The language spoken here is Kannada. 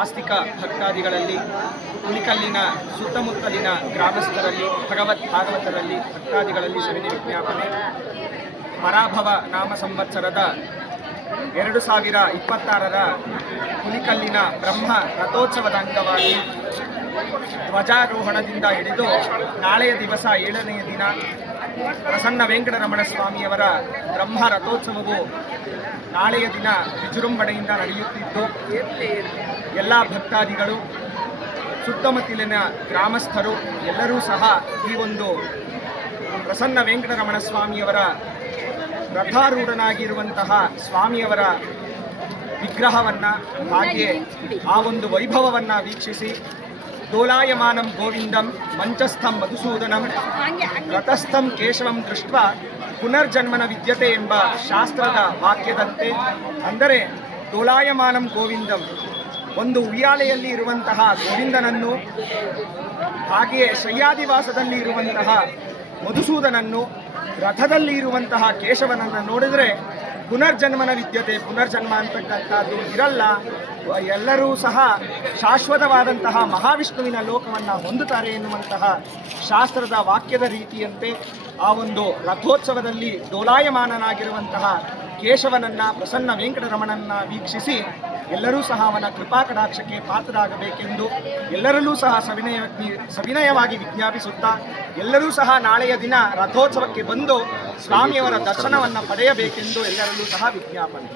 ಆಸ್ತಿಕ ಭಕ್ತಾದಿಗಳಲ್ಲಿ, ಹುಲಿಕಲ್ಲಿನ ಸುತ್ತಮುತ್ತಲಿನ ಗ್ರಾಮಸ್ಥರಲ್ಲಿ, ಭಾಗವತರಲ್ಲಿ, ಭಕ್ತಾದಿಗಳಲ್ಲಿ ಸವಿನಿ ವಿಜ್ಞಾಪನೆ. ಪರಾಭವ ನಾಮ ಸಂವತ್ಸರದ 2026ರ ಹುಲಿಕಲ್ಲಿನ ಬ್ರಹ್ಮ ರಥೋತ್ಸವದ ಅಂಗವಾಗಿ ಧ್ವಜಾರೋಹಣದಿಂದ ಹಿಡಿದು ನಾಳೆಯ ದಿವಸ 7ನೆಯ ದಿನ ಪ್ರಸನ್ನ ವೆಂಕಟರಮಣ ಸ್ವಾಮಿಯವರ ಬ್ರಹ್ಮ ರಥೋತ್ಸವವು ನಾಳೆಯ ದಿನ ವಿಜೃಂಭಣೆಯಿಂದ ನಡೆಯುತ್ತಿದ್ದು, ಎಲ್ಲ ಭಕ್ತಾದಿಗಳು, ಸುತ್ತಮುತ್ತಲಿನ ಗ್ರಾಮಸ್ಥರು ಎಲ್ಲರೂ ಸಹ ಈ ಒಂದು ಪ್ರಸನ್ನ ವೆಂಕಟರಮಣ ಸ್ವಾಮಿಯವರ ರಥಾರೂಢನಾಗಿರುವಂತಹ ಸ್ವಾಮಿಯವರ ವಿಗ್ರಹವನ್ನು ಹಾಗೆಯೇ ಆ ಒಂದು ವೈಭವವನ್ನು ವೀಕ್ಷಿಸಿ ಡೋಲಾಯಮಾನಂ ಗೋವಿಂದಂ ಮಂಚಸ್ಥಂ ಮಧುಸೂದನಂ ರಥಸ್ಥಂ ಕೇಶವಂ ದೃಷ್ಟ ಪುನರ್ಜನ್ಮನ ವಿದ್ಯತೆ ಎಂಬ ಶಾಸ್ತ್ರದ ವಾಕ್ಯದಂತೆ, ಅಂದರೆ ಡೋಲಾಯಮಾನಂ ಗೋವಿಂದಂ, ಒಂದು ಉಯ್ಯಾಲೆಯಲ್ಲಿ ಇರುವಂತಹ ಗೋವಿಂದನನ್ನು ಹಾಗೆಯೇ ಶಯ್ಯಾದಿವಾಸದಲ್ಲಿ ಇರುವಂತಹ ಮಧುಸೂದನನ್ನು, ರಥದಲ್ಲಿ ಇರುವಂತಹ ಕೇಶವನನ್ನು ನೋಡಿದರೆ ಪುನರ್ಜನ್ಮನ ವಿದ್ಯತೆ, ಪುನರ್ಜನ್ಮ ಅಂತಕ್ಕಂಥದ್ದು ಇರಲ್ಲ, ಎಲ್ಲರೂ ಸಹ ಶಾಶ್ವತವಾದಂತಹ ಮಹಾವಿಷ್ಣುವಿನ ಲೋಕವನ್ನು ಹೊಂದುತ್ತಾರೆ ಎನ್ನುವಂತಹ ಶಾಸ್ತ್ರದ ವಾಕ್ಯದ ರೀತಿಯಂತೆ ಆ ಒಂದು ರಥೋತ್ಸವದಲ್ಲಿ ಡೋಲಾಯಮಾನನಾಗಿರುವಂತಹ ಕೇಶವನನ್ನು, ಪ್ರಸನ್ನ ವೆಂಕಟರಮಣನನ್ನು ವೀಕ್ಷಿಸಿ ಎಲ್ಲರೂ ಸಹ ಅವನ ಕೃಪಾ ಕಟಾಕ್ಷಕ್ಕೆ ಪಾತ್ರರಾಗಬೇಕೆಂದು ಎಲ್ಲರಲ್ಲೂ ಸಹ ಸವಿನಯವಾಗಿ ವಿಜ್ಞಾಪಿಸುತ್ತಾ, ಎಲ್ಲರೂ ಸಹ ನಾಳೆಯ ದಿನ ರಥೋತ್ಸವಕ್ಕೆ ಬಂದು ಸ್ವಾಮಿಯವರ ದರ್ಶನವನ್ನು ಪಡೆಯಬೇಕೆಂದು ಎಲ್ಲರಲ್ಲೂ ಸಹ ವಿಜ್ಞಾಪನೆ.